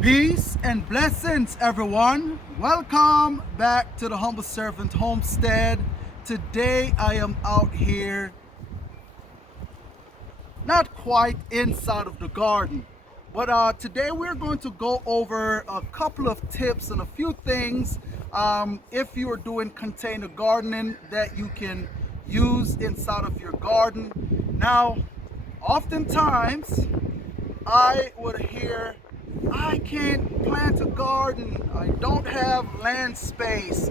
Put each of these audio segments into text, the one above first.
Peace and blessings, everyone. Welcome back to the Humble Servant Homestead. Today I am out here, not quite inside of the garden, but today we're going to go over a couple of tips and a few things if you are doing container gardening that you can use inside of your garden. Now, oftentimes I would hear, I can't plant a garden, I don't have land space.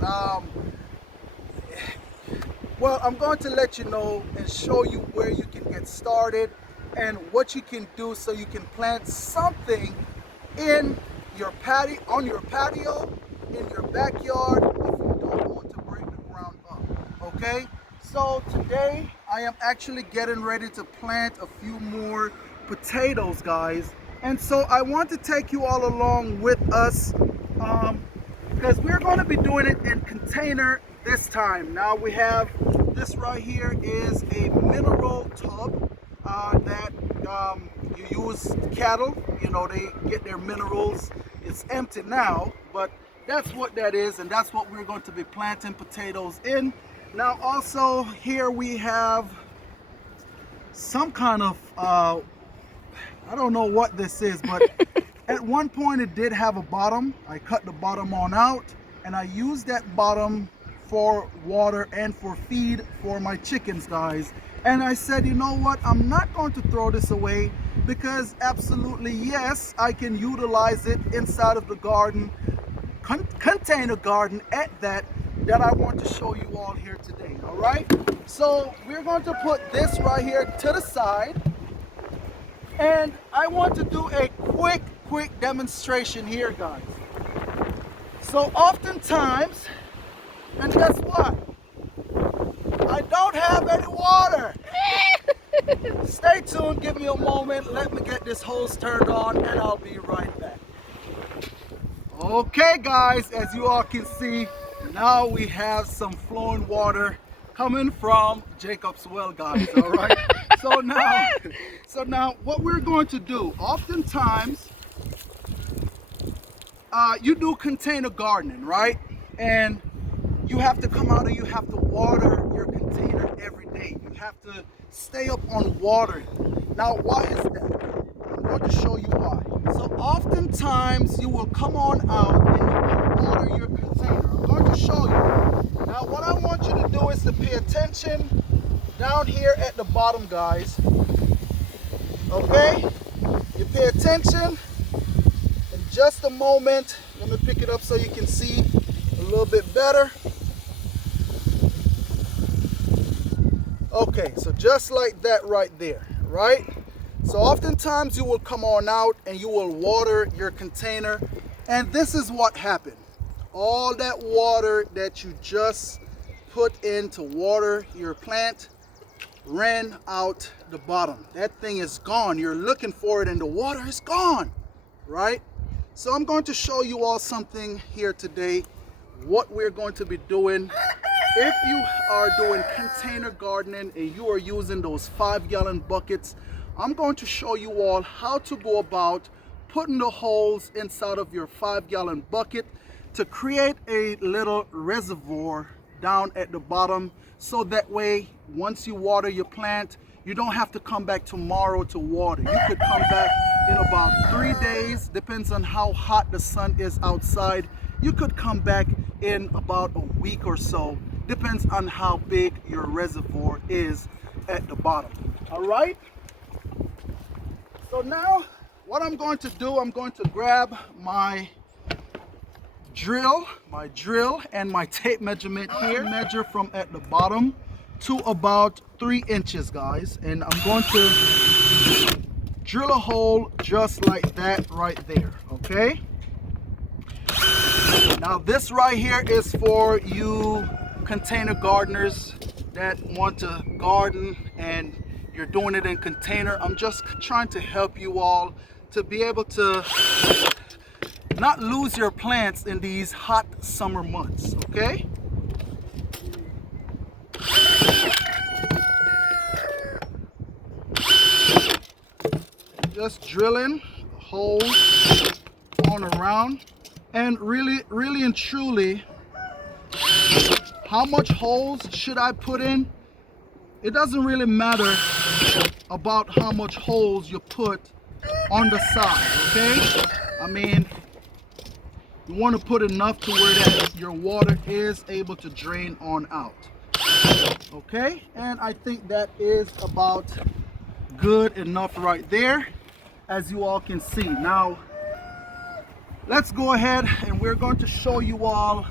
Well, I'm going to let you know and show you where you can get started and what you can do so you can plant something in your patio, on your patio, in your backyard, if you don't want to break the ground up. Okay? So today I am actually getting ready to plant a few more potatoes, guys. And so I want to take you all along with us because we're going to be doing it in container this time. Now we have this right here is a mineral tub that you use cattle, you know, they get their minerals. It's empty now, but that's what that is, and that's what we're going to be planting potatoes in. Now also here we have some kind of I don't know what this is, but at one point it did have a bottom. I cut the bottom on out and I used that bottom for water and for feed for my chickens, guys. And I said, you know what, I'm not going to throw this away because absolutely yes, I can utilize it inside of the garden, container garden at that I want to show you all here today. All right, so we're going to put this right here to the side. And I want to do a quick demonstration here, guys. So oftentimes, and guess what? I don't have any water. Stay tuned, give me a moment. Let me get this hose turned on and I'll be right back. Okay, guys, as you all can see, now we have some flowing water coming from Jacob's well, guys, all right? So now what we're going to do, oftentimes you do container gardening, right? And you have to come out and you have to water your container every day. You have to stay up on watering. Now, why is that? I'm going to show you why. So oftentimes you will come on out and you will water your container. I'm going to show you. Now, what I want you to do is to pay attention down here at the bottom, guys. Okay? You pay attention. In just a moment, let me pick it up so you can see a little bit better. Okay, so just like that right there, right? So oftentimes you will come on out and you will water your container, and this is what happened. All that water that you just put in to water your plant ran out the bottom. That thing is gone. You're looking for it and the water is gone, right? So I'm going to show you all something here today, what we're going to be doing. If you are doing container gardening and you are using those 5-gallon buckets, I'm going to show you all how to go about putting the holes inside of your 5-gallon bucket to create a little reservoir down at the bottom, so that way once you water your plant, you don't have to come back tomorrow to water. You could come back in about 3 days, depends on how hot the sun is outside. You could come back in about a week or so, depends on how big your reservoir is at the bottom. All right, so now what I'm going to do, I'm going to grab my drill and my tape measurement here. Measure from at the bottom to about 3 inches, guys, and I'm going to drill a hole just like that right there. Okay, now this right here is for you container gardeners that want to garden and you're doing it in container. I'm just trying to help you all to be able to not lose your plants in these hot summer months, okay? Just drilling a hole on a around. And really and truly, how much holes should I put in? It doesn't really matter about how much holes you put on the side, okay? I mean, you want to put enough to where that your water is able to drain on out. Okay, and I think that is about good enough right there, as you all can see. Now let's go ahead and we're going to show you all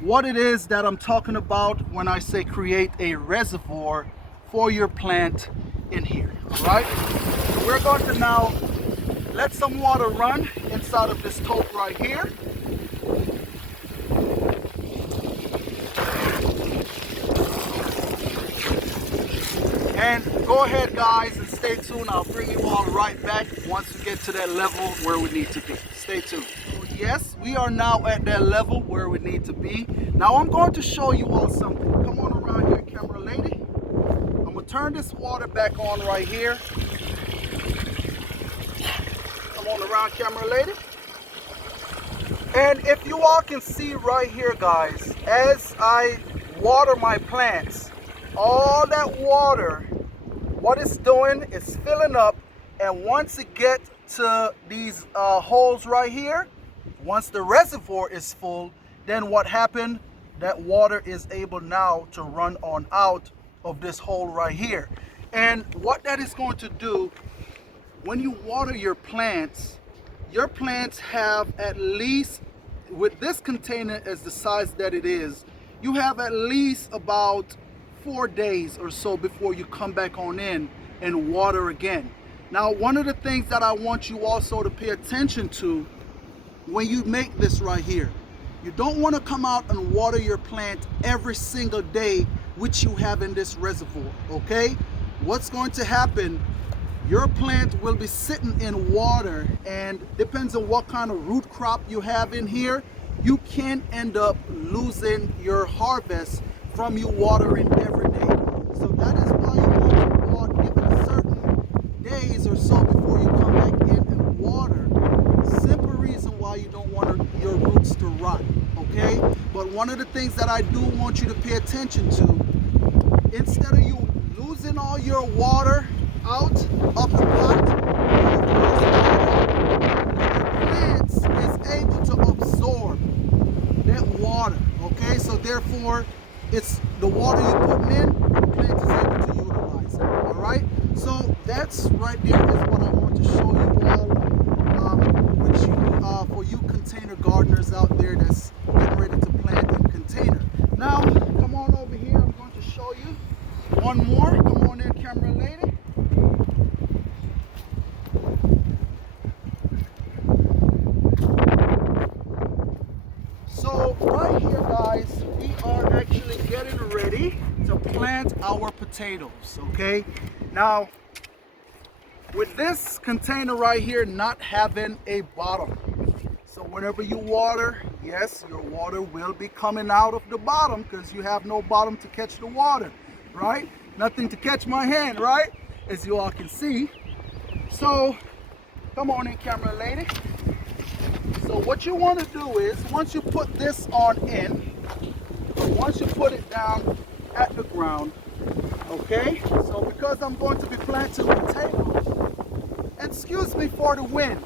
what it is that I'm talking about when I say create a reservoir for your plant in here. All right, so we're going to now let some water run inside of this tote right here. And go ahead guys and stay tuned. I'll bring you all right back once we get to that level where we need to be. Stay tuned. So yes, we are now at that level where we need to be. Now I'm going to show you all something. Come on around here, camera lady. I'm going to turn this water back on right here. Come on around, camera lady. And if you all can see right here guys, as I water my plants, all that water, what it's doing is filling up, and once it gets to these holes right here, once the reservoir is full, then what happened, that water is able now to run on out of this hole right here. And what that is going to do, when you water your plants have at least, with this container as the size that it is, you have at least about 4 days or so before you come back on in and water again. Now, one of the things that I want you also to pay attention to when you make this right here, you don't want to come out and water your plant every single day, which you have in this reservoir, okay? What's going to happen, your plant will be sitting in water, and depends on what kind of root crop you have in here, you can end up losing your harvest from you watering every day. So that is why you want to water, give it a certain days or so before you come back in and water. Simple reason why you don't want your roots to rot, okay? But one of the things that I do want you to pay attention to, instead of you losing all your water out of the pot, the plants is able to absorb that water, okay? So therefore, it's the water you're putting in, the plant is able to utilize it. All right, so that's right there is what I want to show you all, for you container gardeners out there that's getting ready to plant in container. Now come on over here, I'm going to show you one more. Come on in, camera lady. So right here guys, we are actually getting ready to plant our potatoes, okay? Now, with this container right here not having a bottom, so whenever you water, yes, your water will be coming out of the bottom because you have no bottom to catch the water, right? Nothing to catch my hand, right? As you all can see. So, come on in, camera lady. So what you want to do is, once you put this on in, once you put it down at the ground, okay? So because I'm going to be planting potatoes, excuse me for the wind.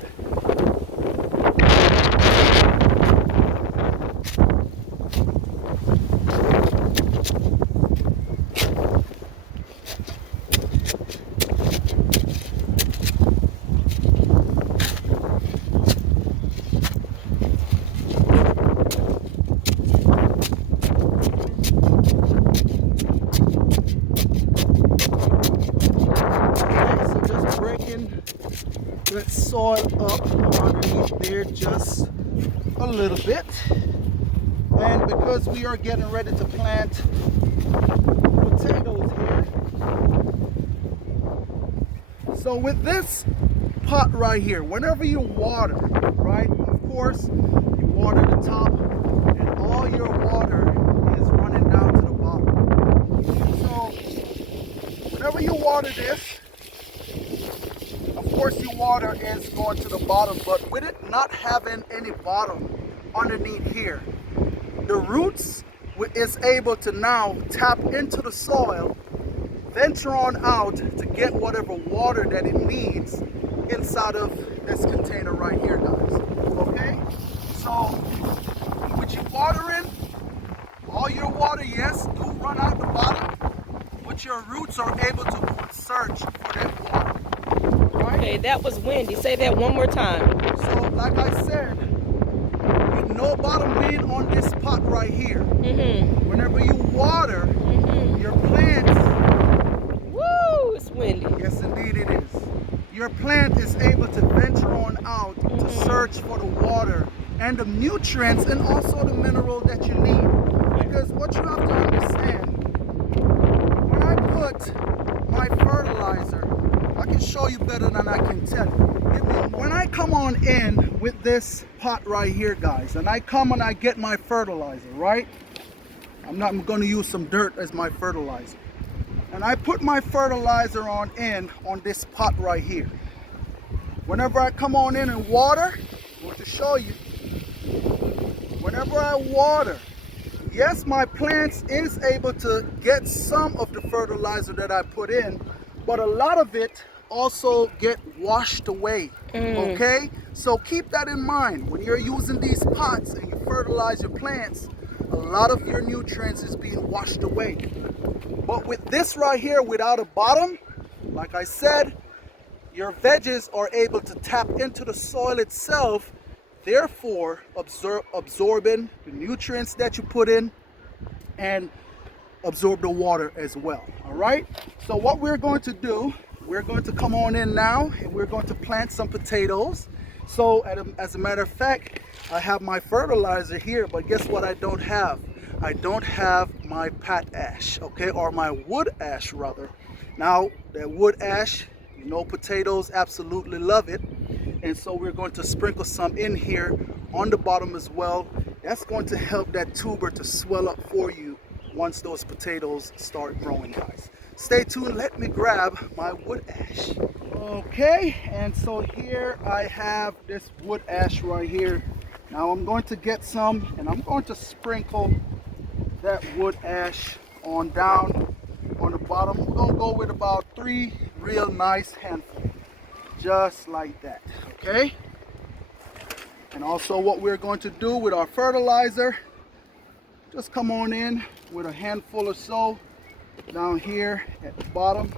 That soil up underneath there just a little bit, and because we are getting ready to plant potatoes here, so with this pot right here, whenever you water, right, of course you water the top and all your water is running down to the bottom. So whenever you water this, of course your water is going to the bottom, but with it not having any bottom underneath here, the roots is able to now tap into the soil, venture on out to get whatever water that it needs inside of this container right here, guys. Okay? So with you watering, all your water, yes, do run out the bottom, but your roots are able to go and search for that water. Right? Okay, that was windy. Say that one more time. So like I said, with no bottom being on this pot right here, whenever you water your plants, woo, it's windy. yes indeed it is, your plant is able to venture on out to search for the water and the nutrients and also the mineral that you need. Because what you have to understand, when I put my fertilizer, I can show you better than I can tell you. When I come on in with this pot right here, guys, and I come and I get my fertilizer, right? I'm going to use some dirt as my fertilizer. And I put my fertilizer on this pot right here. Whenever I come on in and water, I'm going to show you. Whenever I water, yes, my plants is able to get some of the fertilizer that I put in, but a lot of it also get washed away. Okay? So keep that in mind. When you're using these pots and you fertilize your plants, a lot of your nutrients is being washed away. But with this right here, without a bottom, like I said, your veggies are able to tap into the soil itself, therefore absorbing the nutrients that you put in and absorb the water as well. All right? So what we're going to do, we're going to come on in now and we're going to plant some potatoes. So as a matter of fact, I have my fertilizer here, but guess what I don't have? I don't have my potash, okay, or my wood ash rather. Now that wood ash, you know, potatoes absolutely love it, and so we're going to sprinkle some in here on the bottom as well. That's going to help that tuber to swell up for you once those potatoes start growing, guys. Stay tuned, let me grab my wood ash. Okay, and so here I have this wood ash right here. Now I'm going to get some and I'm going to sprinkle that wood ash on down on the bottom. We're going to go with about 3 real nice handfuls, just like that, okay? And also what we're going to do with our fertilizer, just come on in with a handful or so down here at the bottom.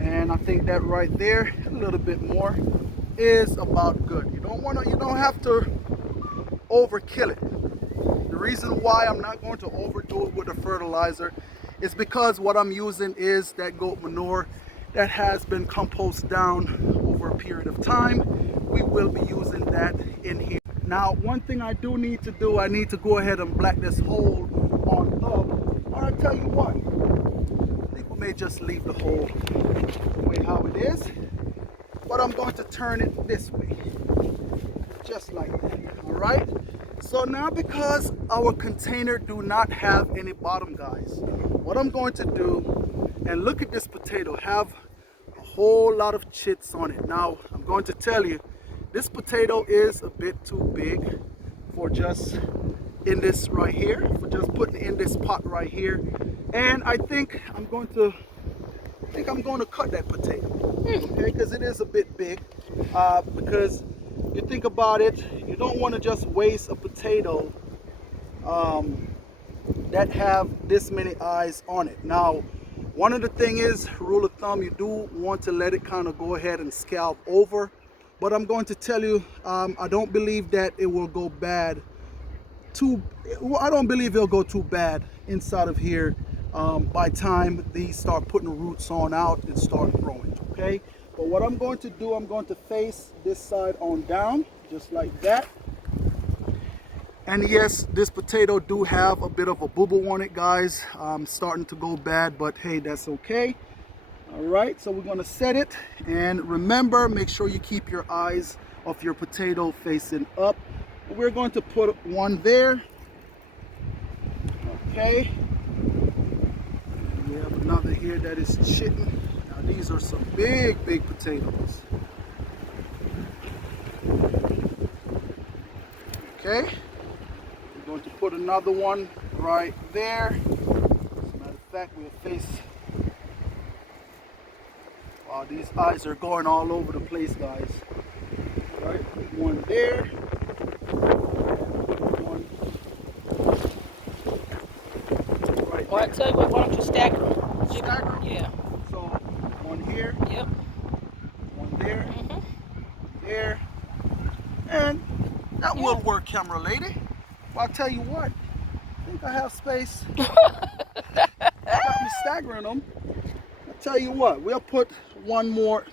And I think that right there, a little bit more, is about good. You don't have to overkill it. The reason why I'm not going to overdo it with the fertilizer is because what I'm using is that goat manure that has been composted down over a period of time. We will be using that in here. Now, one thing I do need to do, I need to go ahead and black this hole on up. Or I'll tell you what, I think we may just leave the hole the way how it is, but I'm going to turn it this way, just like that, all right? So now because our container do not have any bottom, guys, what I'm going to do, and look at this potato, have a whole lot of chits on it. Now, I'm going to tell you, this potato is a bit too big for just in this right here, for just putting in this pot right here. And I think I'm going to cut that potato, okay, because it is a bit big. Because you think about it, you don't want to just waste a potato that have this many eyes on it. Now, one of the thing is, rule of thumb, you do want to let it kind of go ahead and scalp over. But I'm going to tell you, I don't believe that it will go bad. I don't believe it'll go too bad inside of here by time these start putting roots on out and start growing, okay? But what I'm going to do, I'm going to face this side on down, just like that. And yes, this potato do have a bit of a boo-boo on it, guys. Starting to go bad, but hey, that's okay. All right, so we're going to set it. And remember, make sure you keep your eyes of your potato facing up. We're going to put one there. Okay. We have another here that is chitting. Now these are some big potatoes. Okay, we're going to put another one right there. As a matter of fact, we'll face. Wow, these eyes are going all over the place, guys. Right, one there. One right Or I tell you what, why don't you stagger them? Stagger 'em? Yeah. So one here, Yep. one there, Mhm. there, and that will Yeah. work, camera lady. Well, I'll tell you what, I think I have space. Got me staggering them. I'll tell you what, we'll put one more.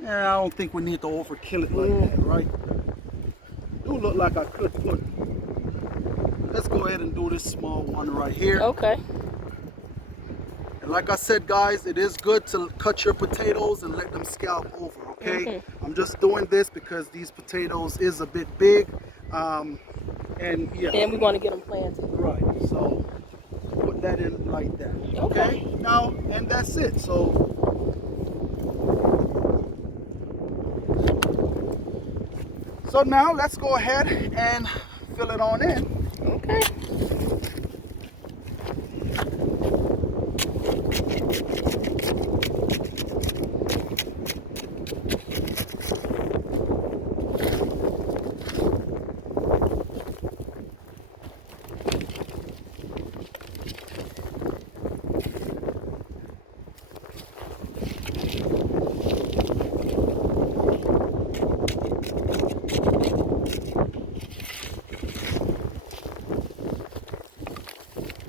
Yeah, I don't think we need to overkill it like that, right? It do look like I could put. Let's go ahead and do this small one right here. Okay. And like I said, guys, it is good to cut your potatoes and let them scalp over, okay? I'm just doing this because these potatoes is a bit big. And yeah. And we want to get them planted. Right, so put that in like that, Okay. Now, and that's it. So now let's go ahead and fill it on in. Okay.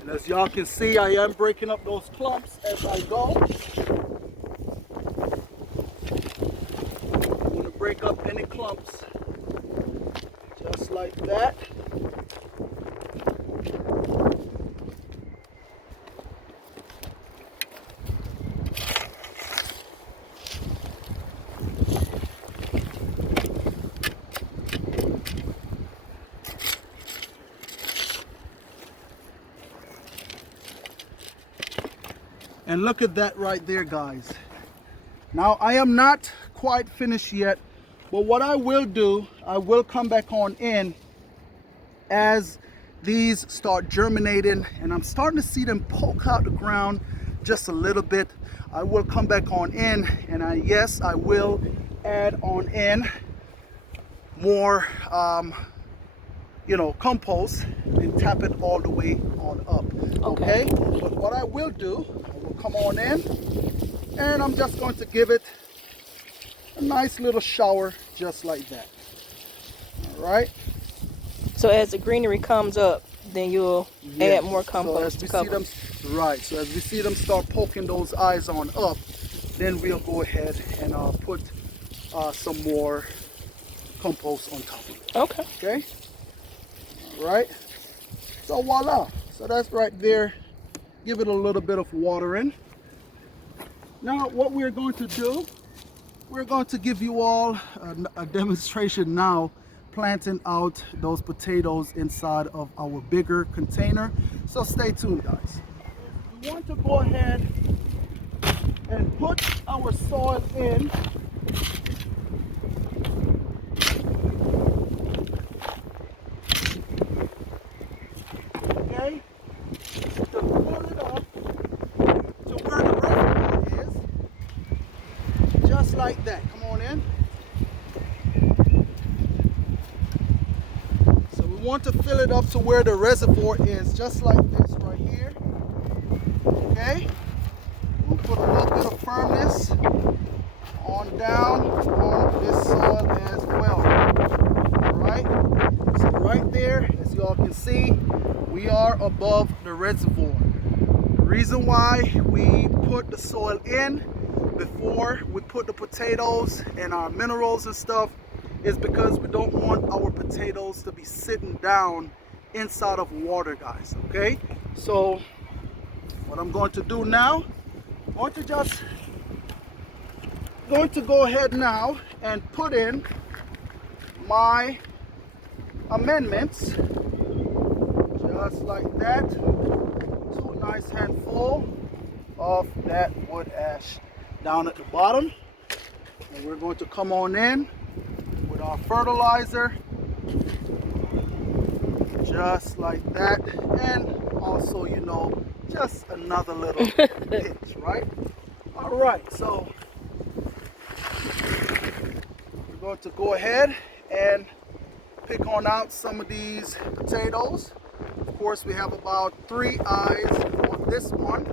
And as y'all can see, I am breaking up those clumps as I go. I'm going to break up any clumps just like that. And look at that right there, guys. Now, I am not quite finished yet, but what I will do, I will come back on in as these start germinating and I'm starting to see them poke out the ground just a little bit. I will come back on in and yes, I will add on in more compost and tap it all the way on up. Okay. But what I will do, I will come on in and I'm just going to give it a nice little shower just like that. All right. So as the greenery comes up, then you'll add more compost to cover. Right. So as we see them start poking those eyes on up, then we'll go ahead and put some more compost on top of it. Okay. Okay. All right. So voila. So that's right there. Give it a little bit of watering. Now what we're going to do, we're going to give you all a demonstration now planting out those potatoes inside of our bigger container. So stay tuned, guys. We want to go ahead and put our soil in. Okay, to fill it up to where the reservoir is, just like that. Come on in. So we want to fill it up to where the reservoir is, just like this right here. Okay, we'll put a little bit of firmness on down on this soil as well. All right, so right there, as you all can see, we are above the reservoir. The reason why we put the soil in before we put the potatoes and our minerals and stuff is because we don't want our potatoes to be sitting down inside of water, guys. Okay, so what I'm going to do now, I'm going to go ahead now and put in my amendments just like that. 2 nice handful of that wood ash down at the bottom, and we're going to come on in with our fertilizer just like that. And also, you know, just another little pinch, right? All right, so we're going to go ahead and pick on out some of these potatoes. Of course, we have about 3 eyes on this one,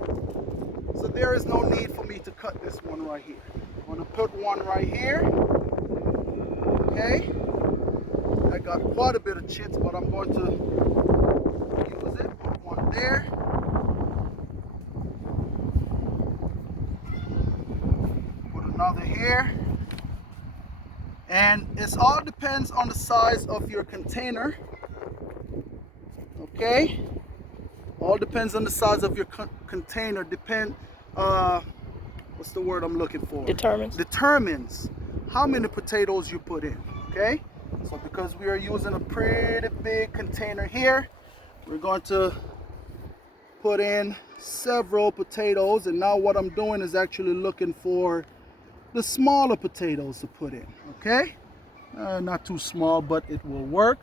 so there is no need for me to cut this one right here. I'm going to put one right here. Okay, I got quite a bit of chits, but I'm going to use it. Put one there. Put another here. And it all depends on the size of your container. Okay, all depends on the size of your container. What's the word I'm looking for? Determines how many potatoes you put in. Okay, so because we are using a pretty big container here, we're going to put in several potatoes. And now what I'm doing is actually looking for the smaller potatoes to put in. Okay, not too small, but it will work.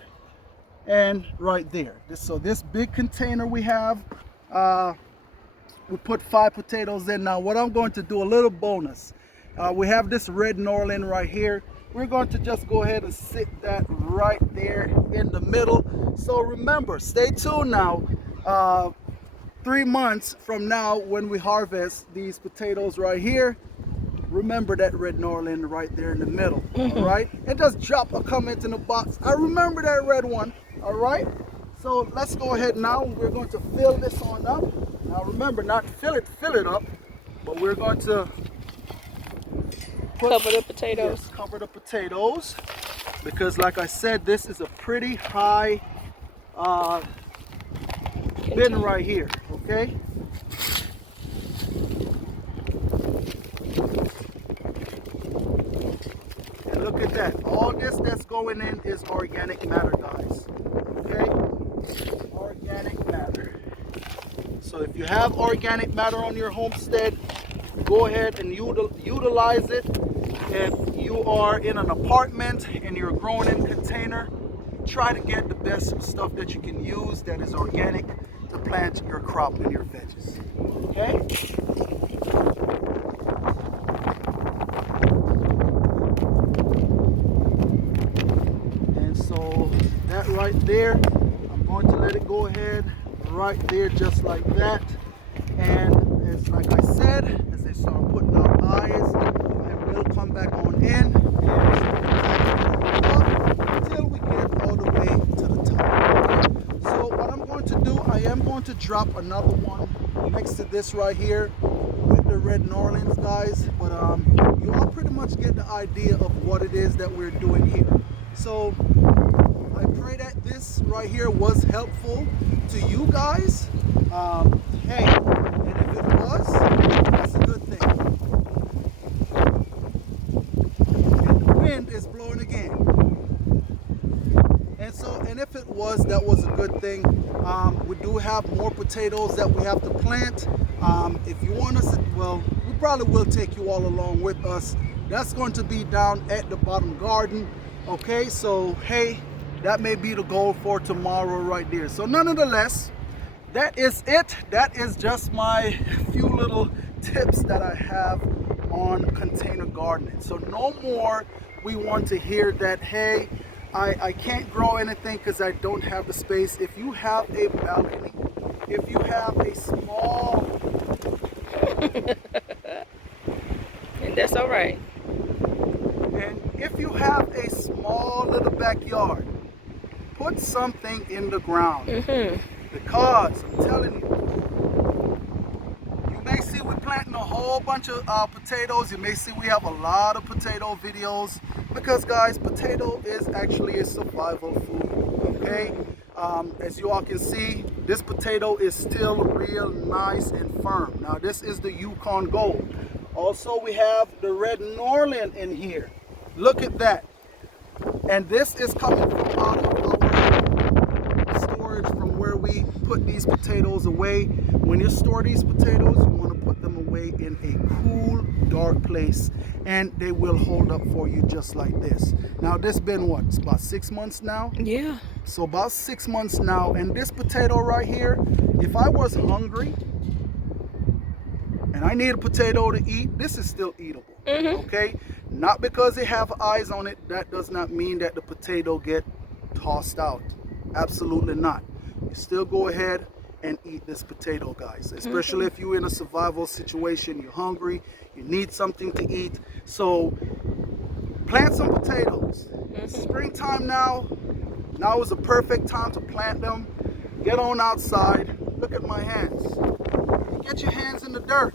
And right there, so this big container we have, we put 5 potatoes in. Now what I'm going to do, a little bonus, we have this red Norland right here. We're going to just go ahead and sit that right there in the middle. So remember, stay tuned now. 3 months from now, when we harvest these potatoes right here, remember that red Norland right there in the middle. All right, and just drop a comment in the box. I remember that red one. All right, so let's go ahead now. We're going to fill this on up. Now remember, not fill it up, but we're going to cover the potatoes. Yes, cover the potatoes, because like I said, this is a pretty high bin right here. Okay. And look at that. All this that's going in is organic matter, guys. Okay? Organic matter. So if you have organic matter on your homestead, go ahead and utilize it. If you are in an apartment and you're growing in a container, try to get the best stuff that you can use that is organic to plant your crop and your veggies. Okay? And so that right there, I'm going to let it go ahead right there just like that. And it's like I said, as they start putting out eyes, I will come back on in until we get all the way to the top. So what I'm going to do, I am going to drop another one next to this right here with the red Norlands, guys. But you all pretty much get the idea of what it is that we're doing here. So I pray that this right here was helpful to you guys. Hey, and if it was, that's a good thing. And the wind is blowing again. And if it was, that was a good thing. We do have more potatoes that we have to plant. If you want us to, well, we probably will take you all along with us. That's going to be down at the bottom garden. Okay, so hey, that may be the goal for tomorrow right there. So nonetheless, that is it. That is just my few little tips that I have on container gardening. So no more we want to hear that, hey, I can't grow anything because I don't have the space. If you have a balcony, if you have a small and that's all right. And if you have a small little backyard, put something in the ground. Because I'm telling you, you may see we're planting a whole bunch of potatoes. You may see we have a lot of potato videos, because guys, potato is actually a survival food. Okay, as you all can see, this potato is still real nice and firm. Now this is the Yukon Gold. Also we have the red Norland in here. Look at that. And this is coming from out of our storage from where we put these potatoes away. When you store these potatoes, you want to put them away in a cool, dark place, and they will hold up for you just like this. Now this been what, it's about 6 months now? Yeah. So about 6 months now, and this potato right here, if I was hungry and I need a potato to eat, this is still eatable. Okay, not because they have eyes on it, that does not mean that the potato get tossed out. Absolutely not. You still go ahead and eat this potato, guys, especially if you're in a survival situation, you're hungry, you need something to eat. So plant some potatoes. Springtime now is a perfect time to plant them. Get on outside. Look at my hands. Get your hands in the dirt.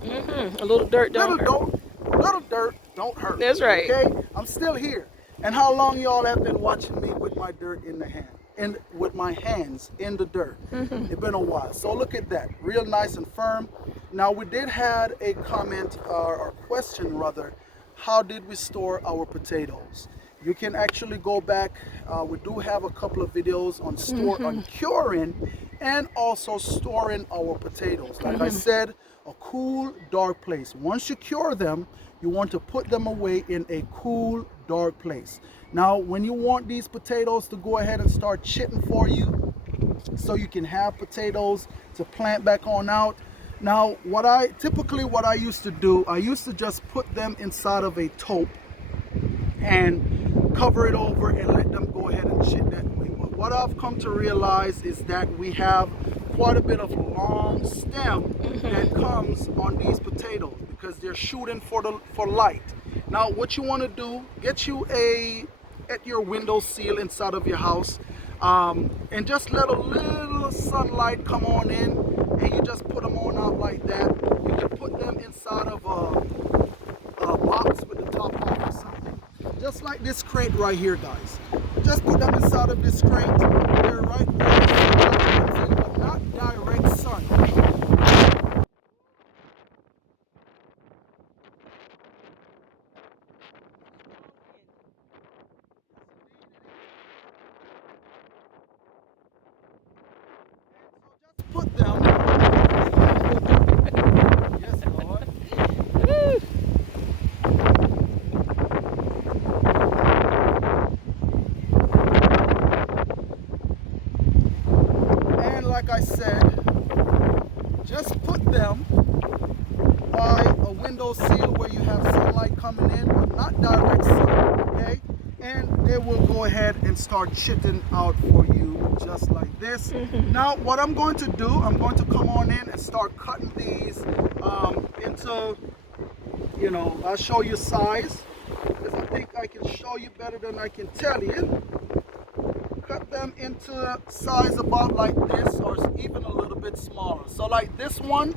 A little dirt don't hurt. Little dirt don't hurt. That's right. Okay, I'm still here. And how long y'all have been watching me with my dirt in the hand, and with my hands in the dirt? It's been a while. So look at that, real nice and firm. Now we did had a comment or question rather, how did we store our potatoes? You can actually go back. We do have a couple of videos on on curing and also storing our potatoes. Like I said, a cool, dark place. Once you cure them, you want to put them away in a cool, dark place. Now, when you want these potatoes to go ahead and start chitting for you, so you can have potatoes to plant back on out. Now, what I used to do, I used to just put them inside of a taupe and cover it over and let them go ahead and chit that way. But what I've come to realize is that we have quite a bit of long stem that comes on these potatoes because they're shooting for light. Now what you want to do, get you at your window sill inside of your house, and just let a little sunlight come on in, and you just put them on out like that. You can put them inside of a box with the top off or something, just like this crate right here, guys. Just put them inside of this crate. They're right there, but not direct sun. Put them. Yes, Lord. And like I said, just put them by a window sill where you have sunlight coming in, but not direct sun, okay? And they will go ahead and start chitting out for you just like this. Now what I'm going to do, I'm going to come on in and start cutting these into, you know, I'll show you size, because I think I can show you better than I can tell you. Cut them into size about like this, or even a little bit smaller. So like this one,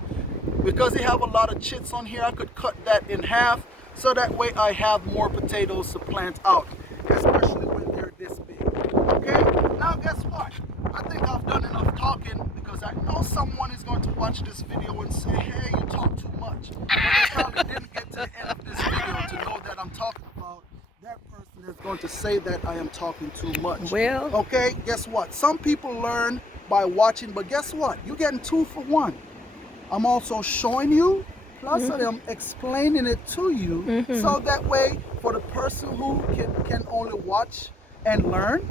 because they have a lot of chits on here, I could cut that in half, so that way I have more potatoes to plant out, especially when they're this big. Okay, now guess what? I think I've done enough talking, because I know someone is going to watch this video and say, hey, you talk too much. But they probably didn't get to the end of this video to know that I'm talking about that person is going to say that I am talking too much. Well, okay, guess what? Some people learn by watching, but guess what? You're getting 2 for 1. I'm also showing you, plus I am explaining it to you, so that way for the person who can only watch and learn,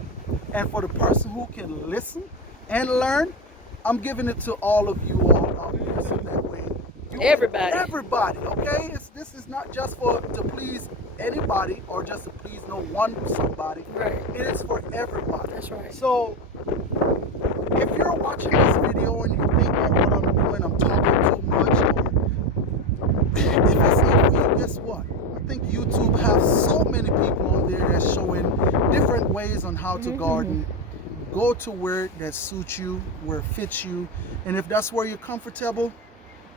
and for the person who can listen and learn, I'm giving it to all of you all out there, so that way everybody, okay? This is not just to please anybody or just to please no one somebody. Right. It is for everybody. That's right. So if you're watching this video and you think that what I'm doing, I'm talking too much, or if it's not for you, guess what? I think YouTube has so many people on there that's showing different ways on how to garden. Go to where that suits you, where it fits you, and if that's where you're comfortable,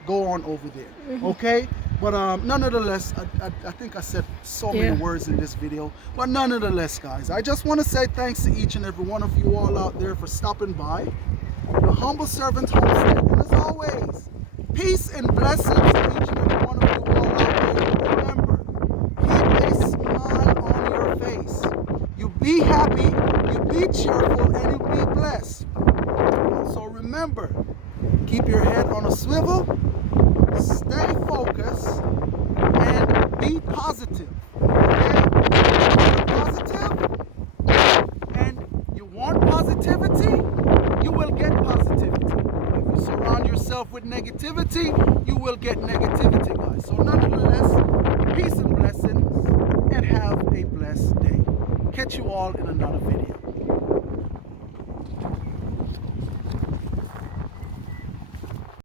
go on over there. Okay? But nonetheless, I think I said so many words in this video. But nonetheless, guys, I just want to say thanks to each and every one of you all out there for stopping by the Humble Servant Homestead. And as always, peace and blessings to each and every one of you all out there. Remember, keep a smile on your face. You be happy, you be cheerful, and you be blessed. So remember, keep your head on a swivel stay focused, and be positive. Okay? If you're positive and you want positivity, you will get positivity. If you surround yourself with negativity, you will get negativity, guys. So nonetheless, peace and blessings, and have a blessed day. Catch you all in another video.